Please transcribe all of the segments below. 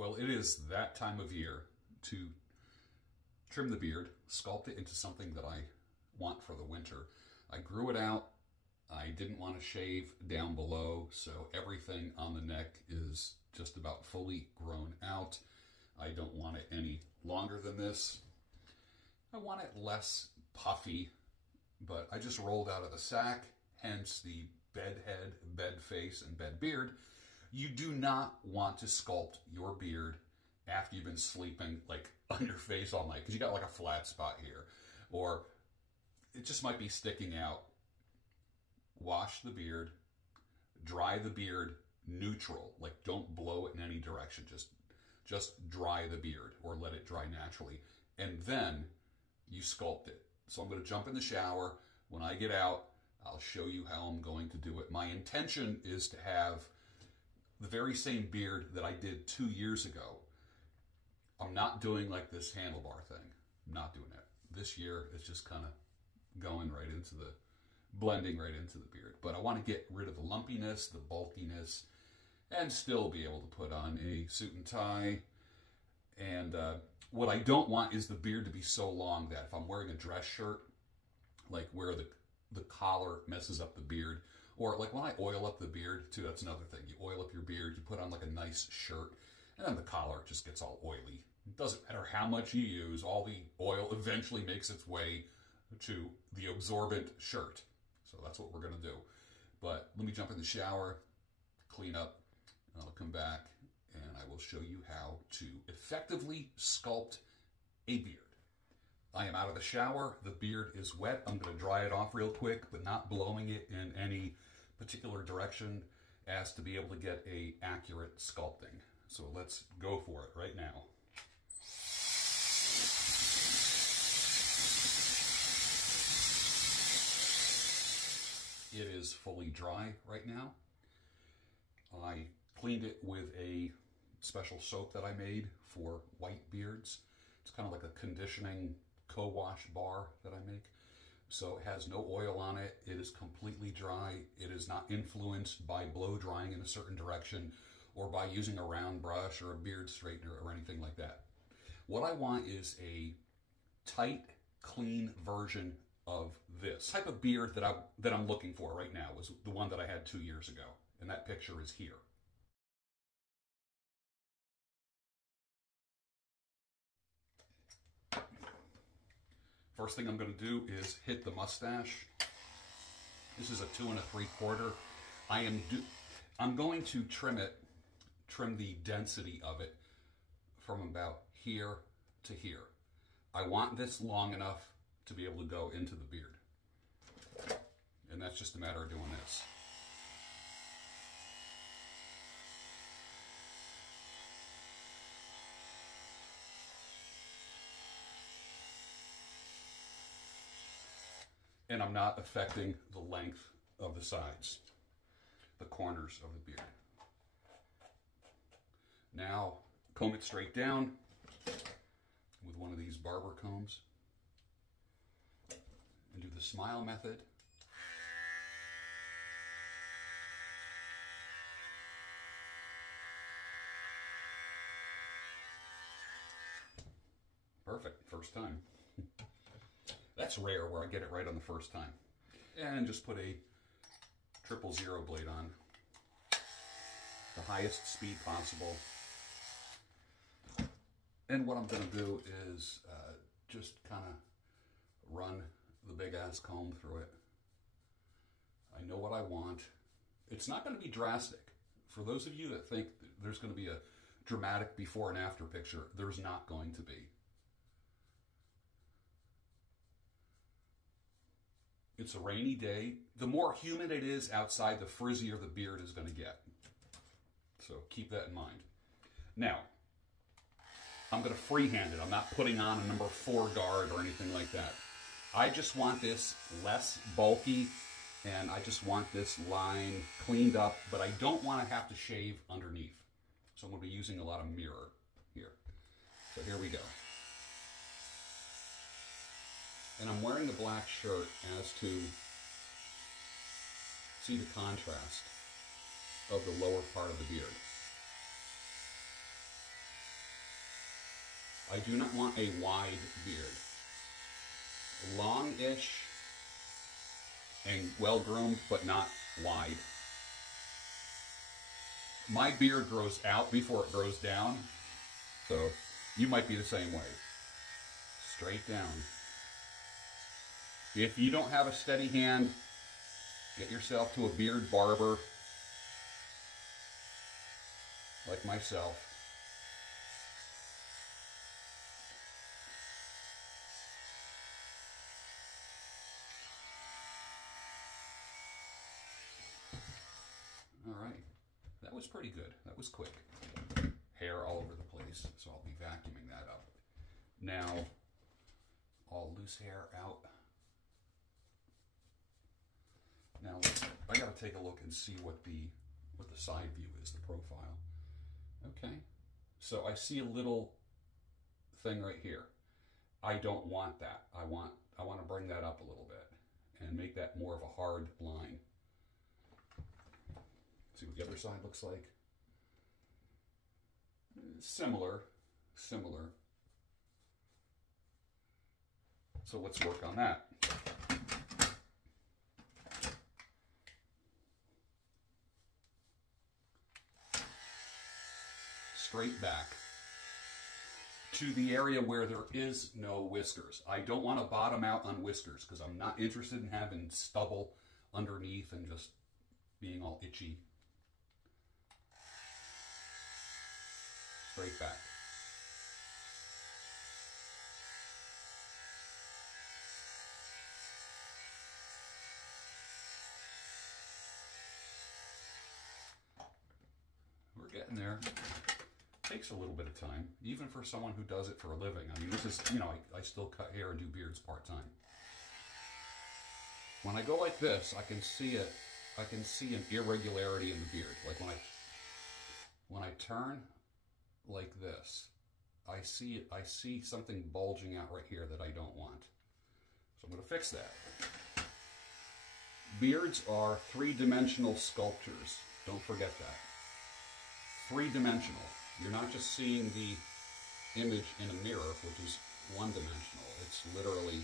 Well, it is that time of year to trim the beard, sculpt it into something that I want for the winter. I grew it out. I didn't want to shave down below, so everything on the neck is just about fully grown out. I don't want it any longer than this. I want it less puffy, but I just rolled out of the sack, hence the bed head, bed face, and bed beard. You do not want to sculpt your beard after you've been sleeping like on your face all night because you got like a flat spot here, or it just might be sticking out. Wash the beard, dry the beard neutral, like don't blow it in any direction, just dry the beard or let it dry naturally, and then you sculpt it. So I'm going to jump in the shower. When I get out, I'll show you how I'm going to do it. My intention is to have the very same beard that I did 2 years ago. I'm not doing like this handlebar thing. I'm not doing it. This year it's just kind of going right into the, blending right into the beard. But I want to get rid of the lumpiness, the bulkiness, and still be able to put on a suit and tie. And what I don't want is the beard to be so long that if I'm wearing a dress shirt, like where the collar messes up the beard, or like when I oil up the beard too, that's another thing. You oil up your beard, you put on like a nice shirt, and then the collar just gets all oily. It doesn't matter how much you use, all the oil eventually makes its way to the absorbent shirt. So that's what we're gonna do. But let me jump in the shower, clean up, and I'll come back and I will show you how to effectively sculpt a beard. I am out of the shower, the beard is wet. I'm gonna dry it off real quick, but not blowing it in any particular direction as to be able to get a accurate sculpting. So let's go for it right now. It is fully dry right now. I cleaned it with a special soap that I made for white beards. It's kind of like a conditioning co-wash bar that I make. So it has no oil on it. It is completely dry. It is not influenced by blow drying in a certain direction or by using a round brush or a beard straightener or anything like that. What I want is a tight, clean version of this type of beard that I'm looking for right now was the one that I had 2 years ago, and that picture is here. First thing I'm going to do is hit the mustache. This is a 2 3/4. I'm going to trim the density of it from about here to here. I want this long enough to be able to go into the beard. And that's just a matter of doing this. And I'm not affecting the length of the sides, the corners of the beard. Now, comb it straight down with one of these barber combs and do the smile method. Perfect, first time. That's rare where I get it right on the first time. And just put a 000 blade on. The highest speed possible. And what I'm going to do is just kind of run the big ass comb through it. I know what I want. It's not going to be drastic. For those of you that think there's going to be a dramatic before and after picture, there's not going to be. It's a rainy day. The more humid it is outside, the frizzier the beard is going to get. So keep that in mind. Now, I'm going to freehand it. I'm not putting on a number 4 guard or anything like that. I just want this less bulky, and I just want this line cleaned up, but I don't want to have to shave underneath. So I'm going to be using a lot of mirror here. So here we go. And I'm wearing the black shirt as to see the contrast of the lower part of the beard. I do not want a wide beard. Long-ish and well-groomed, but not wide. My beard grows out before it grows down, so you might be the same way. Straight down. If you don't have a steady hand, get yourself to a beard barber like myself. All right, that was pretty good. That was quick. Hair all over the place, so I'll be vacuuming that up. Now, all loose hair out. Now, I gotta take a look and see what the side view is, the profile. Okay, so I see a little thing right here. I don't want that. I want to bring that up a little bit and make that more of a hard line. See what the other side looks like. Similar. So let's work on that. Straight back to the area where there is no whiskers. I don't want to bottom out on whiskers because I'm not interested in having stubble underneath and just being all itchy. Straight back. We're getting there. Takes a little bit of time, even for someone who does it for a living. I mean, this is, you know, I still cut hair and do beards part-time. When I go like this, I can see it. I can see an irregularity in the beard. Like when I turn like this, I see something bulging out right here that I don't want. So I'm going to fix that. Beards are three-dimensional sculptures. Don't forget that. Three-dimensional. You're not just seeing the image in a mirror, which is one-dimensional. It's literally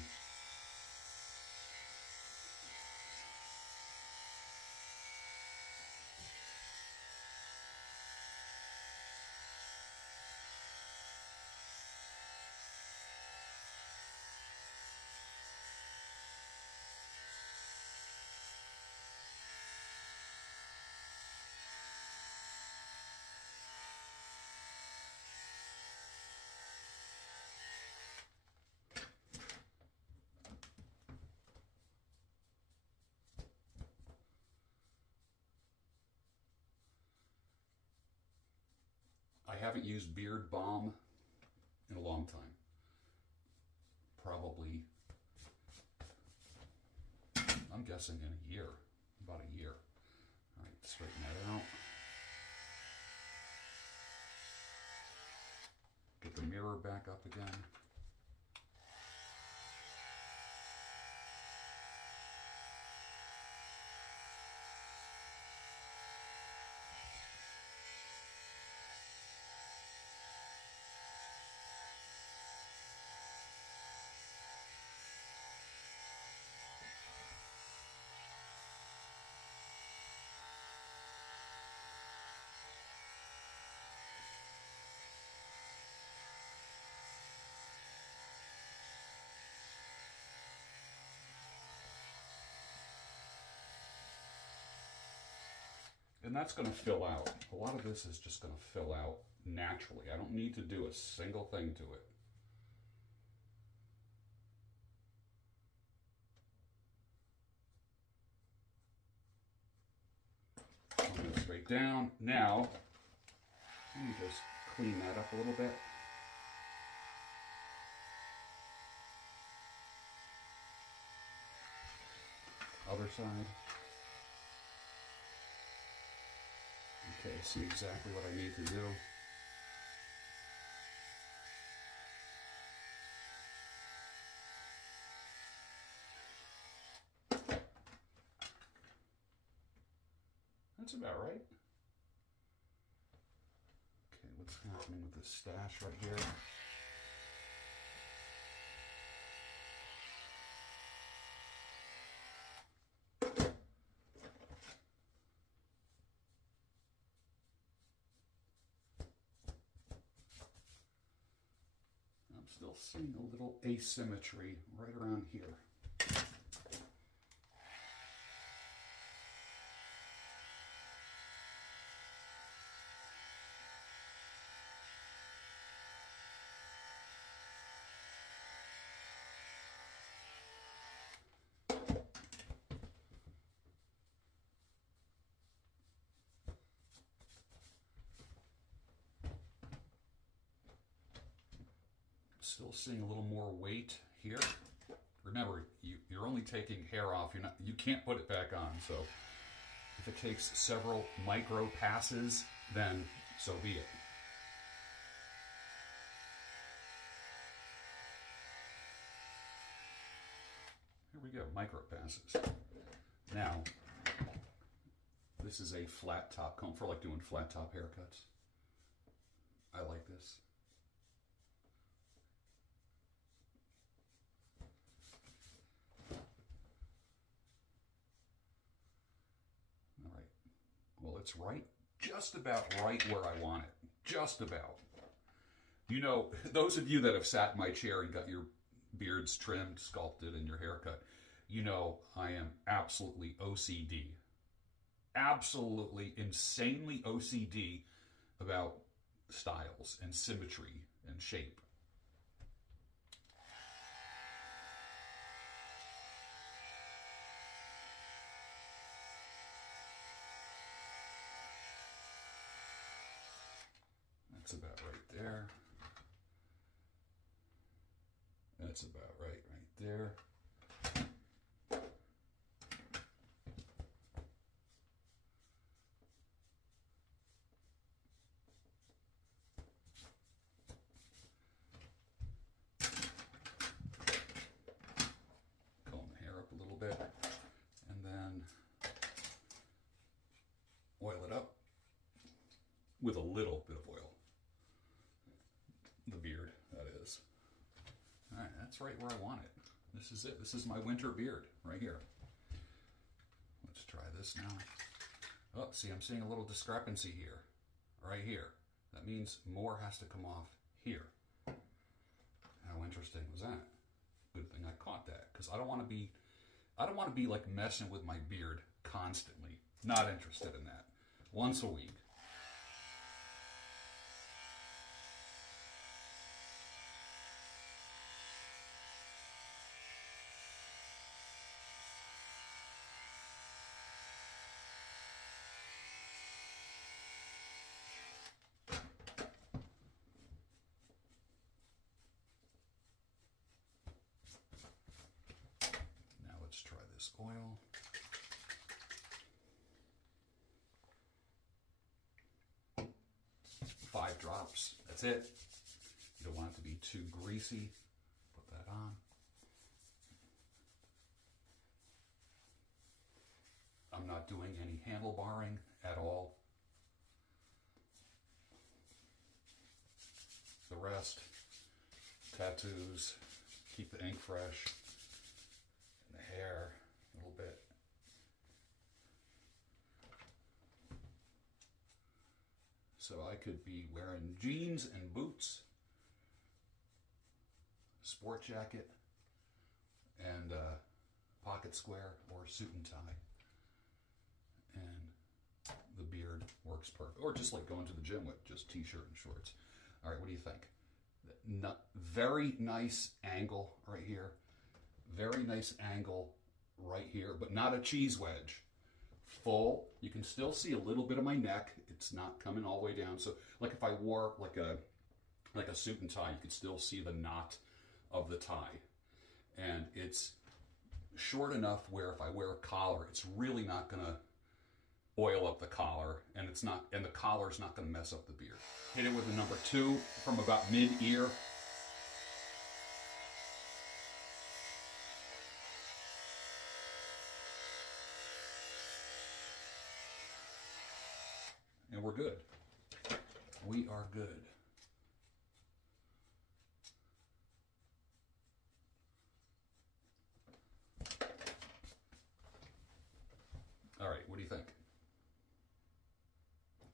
I haven't used beard balm in a long time. Probably, I'm guessing in a year, about a year. All right, straighten that out. Get the mirror back up again. And that's going to fill out. A lot of this is just going to fill out naturally. I don't need to do a single thing to it. Coming straight down. Now, let me just clean that up a little bit. Other side. Okay, see exactly what I need to do. That's about right. Okay, what's happening with this stash right here? Still seeing a little asymmetry right around here. Still seeing a little more weight here. Remember, you're only taking hair off. You can't put it back on. So if it takes several micro passes, then so be it. Here we go, micro passes. Now, this is a flat top comb for like doing flat top haircuts. I like this. It's right, just about right where I want it. Just about. You know, those of you that have sat in my chair and got your beards trimmed, sculpted, and your haircut, you know I am absolutely OCD. Absolutely, insanely OCD about styles and symmetry and shape. That's about right there. That's about right there. Comb the hair up a little bit, and then oil it up with a little bit of oil. The beard, that is. All right, that's right where I want it. This is it. This is my winter beard right here. Let's try this now. Oh, see, I'm seeing a little discrepancy here, right here. That means more has to come off here. How interesting was that? Good thing I caught that, because I don't want to be like messing with my beard constantly. Not interested in that. Once a week. Let's try this oil. Five drops. That's it. You don't want it to be too greasy. Put that on. I'm not doing any handlebarring at all. The rest, tattoos, keep the ink fresh. Hair a little bit. So I could be wearing jeans and boots, sport jacket, and pocket square or suit and tie. And the beard works perfect. Or just like going to the gym with just t-shirt and shorts. All right, what do you think? Very nice angle right here. Very nice angle right here, but not a cheese wedge. Full. You can still see a little bit of my neck. It's not coming all the way down. So like if I wore like a suit and tie, you could still see the knot of the tie. And it's short enough where if I wear a collar, it's really not gonna oil up the collar, and the collar's not gonna mess up the beard. Hit it with a number 2 from about mid-ear. And we're good. We are good. All right, what do you think?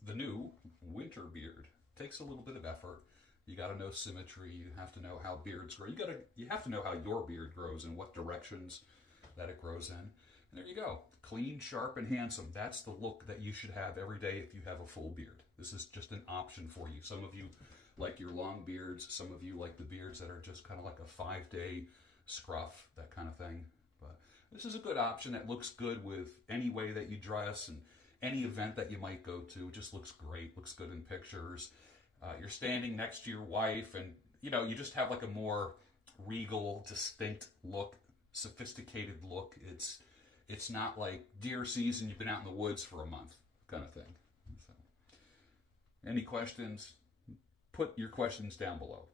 The new winter beard takes a little bit of effort. You got to know symmetry. You have to know how beards grow. You have to know how your beard grows and what directions that it grows in. And there you go. Clean, sharp, and handsome. That's the look that you should have every day if you have a full beard. This is just an option for you. Some of you like your long beards. Some of you like the beards that are just kind of like a 5-day scruff, that kind of thing. But this is a good option that looks good with any way that you dress and any event that you might go to. It just looks great, looks good in pictures. You're standing next to your wife and, you know, you just have like a more regal, distinct look, sophisticated look. It's not like deer season, you've been out in the woods for a month kind of thing. So, any questions? Put your questions down below.